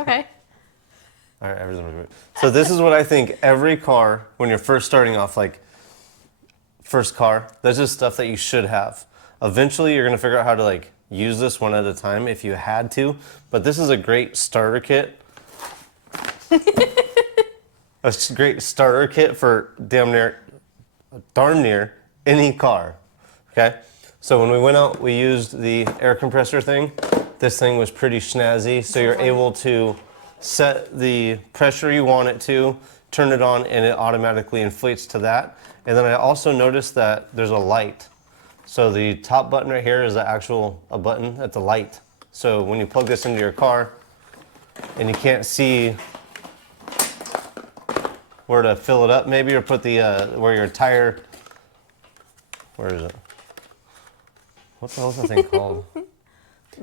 Okay. All right, everything. So this is what I think every car, when you're first starting off, like first car, this is stuff that you should have. Eventually, you're gonna figure out how to like use this one at a time if you had to, but this is a great starter kit. A great starter kit for darn near any car, okay? So when we went out, we used the air compressor thing. This thing was pretty snazzy, so you're able to set the pressure you want it to, turn it on, and it automatically inflates to that. And then I also noticed that there's a light. So the top button right here is a button that's a light. So when you plug this into your car and you can't see where to fill it up maybe, or put the, where your tire, where is it? What the hell is that thing called?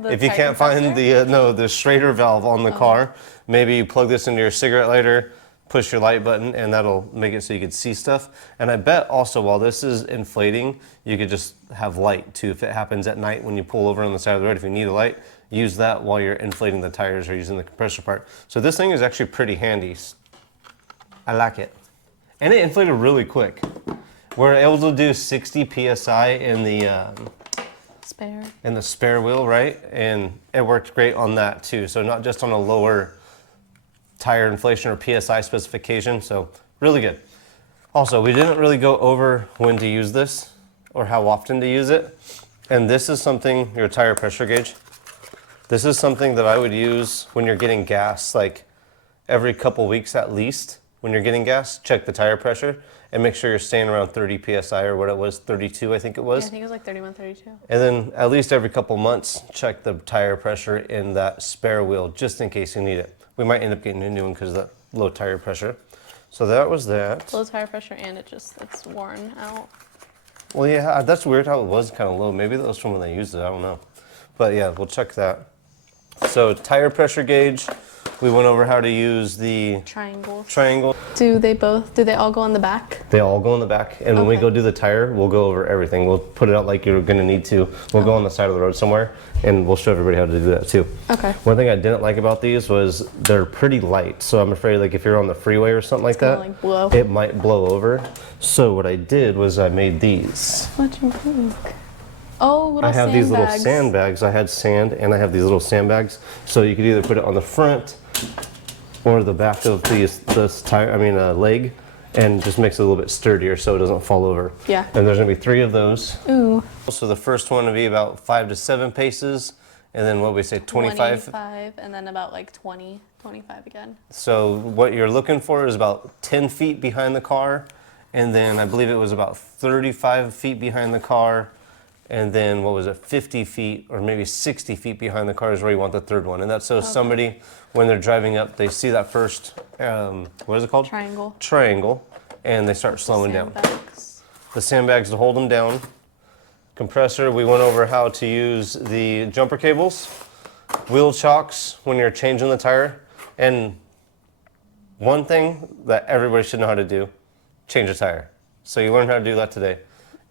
If you can't find the, the Schrader valve on the car, maybe you plug this into your cigarette lighter, push your light button, and that'll make it so you can see stuff. And I bet also while this is inflating, you could just have light too. If it happens at night when you pull over on the side of the road, if you need a light, use that while you're inflating the tires or using the compressor part. So this thing is actually pretty handy. I like it. And it inflated really quick. We're able to do 60 PSI in the spare wheel, right? And it worked great on that too. So not just on a lower tire inflation or PSI specification, so really good. Also, we didn't really go over when to use this or how often to use it. And this is something, your tire pressure gauge. This is something that I would use when you're getting gas, like every couple weeks at least. When you're getting gas, check the tire pressure and make sure you're staying around 30 PSI or what it was, 32 I think it was. Yeah, I think it was like 31, 32. And then at least every couple months, check the tire pressure in that spare wheel just in case you need it. We might end up getting a new one because of that low tire pressure. So that was that. Low tire pressure and it's worn out. Well, yeah, that's weird how it was kind of low. Maybe that was from when they used it, I don't know. But yeah, we'll check that. So tire pressure gauge, we went over how to use the triangle. Do they all go on the back? They all go on the back. And when we go do the tire, we'll go over everything. We'll put it out like you're gonna need to. We'll go on the side of the road somewhere and we'll show everybody how to do that too. Okay. One thing I didn't like about these was they're pretty light. So I'm afraid like if you're on the freeway or something like that, like blow. It might blow over. So what I did was I made these. What do you think? Oh, little I have sandbags. these little sandbags. I had sand and I have these little sandbags. So you could either put it on the front or the back of this leg, and just makes it a little bit sturdier so it doesn't fall over. Yeah. And there's gonna be 3 of those. Ooh. So the first one would be about 5 to 7 paces, and then what we say, 25? 25, and then about like 20, 25 again. So what you're looking for is about 10 feet behind the car, and then I believe it was about 35 feet behind the car, and then what was it, 50 feet or maybe 60 feet behind the car is where you want the third one. And that's so somebody, when they're driving up, they see that first, what is it called? Triangle, and they start slowing down. The sandbags to hold them down. Compressor, we went over how to use the jumper cables. Wheel chocks when you're changing the tire. And one thing that everybody should know how to do, change a tire. So you learned how to do that today.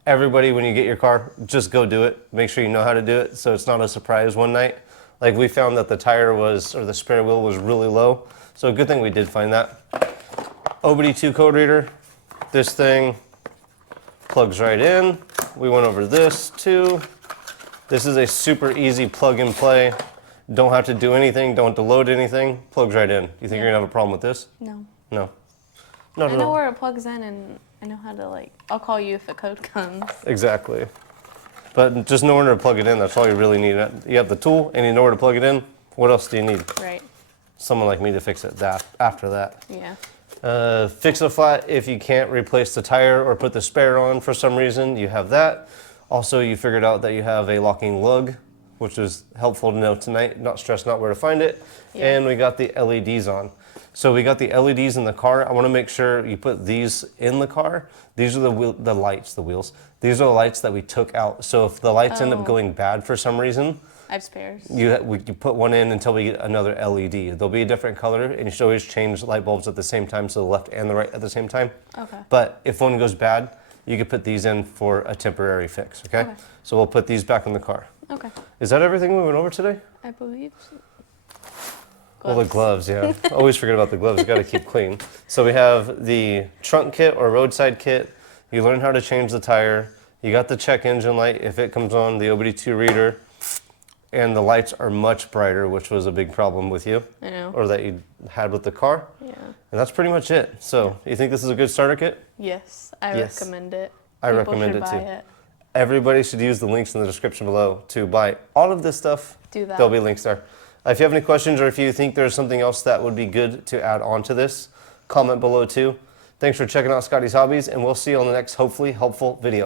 Everybody, when you get your car, just go do it. Make sure you know how to do it so it's not a surprise one night. Like we found that the tire was, or the spare wheel was really low. So good thing we did find that. OBD2 code reader. This thing plugs right in. We went over this too. This is a super easy plug and play. Don't have to do anything, don't have to load anything. Plugs right in. You think you're gonna have a problem with this? No. No. I know where it plugs in and I know how to I'll call you if a code comes. Exactly. But just know where to plug it in, that's all you really need. You have the tool and you know where to plug it in. What else do you need? Right. Someone like me to fix it after that. Yeah. Fix a flat if you can't replace the tire or put the spare on for some reason, you have that. Also, you figured out that you have a locking lug, which is helpful to know tonight, not stressed out where to find it. Yeah. And we got the LEDs on. So we got the LEDs in the car. I want to make sure you put these in the car. These are the lights, the wheels. These are the lights that we took out. So if the lights end up going bad for some reason, I have spares. You put one in until we get another LED. They'll be a different color, and you should always change light bulbs at the same time, so the left and the right at the same time. Okay. But if one goes bad, you could put these in for a temporary fix, okay? So we'll put these back in the car. Okay. Is that everything we went over today? I believe so. Well, the gloves, yeah. Always forget about the gloves. You got to keep clean. So we have the trunk kit or roadside kit. You learn how to change the tire. You got the check engine light if it comes on, the OBD2 reader. And the lights are much brighter, which was a big problem with you. I know. Or that you had with the car. Yeah. And that's pretty much it. So you think this is a good starter kit? Yes, I Yes. recommend it. I People recommend should it buy too. It. Everybody should use the links in the description below to buy all of this stuff. Do that. There'll be links there. If you have any questions or if you think there's something else that would be good to add on to this, comment below too. Thanks for checking out Scotty's Hobbies, and we'll see you on the next hopefully helpful video.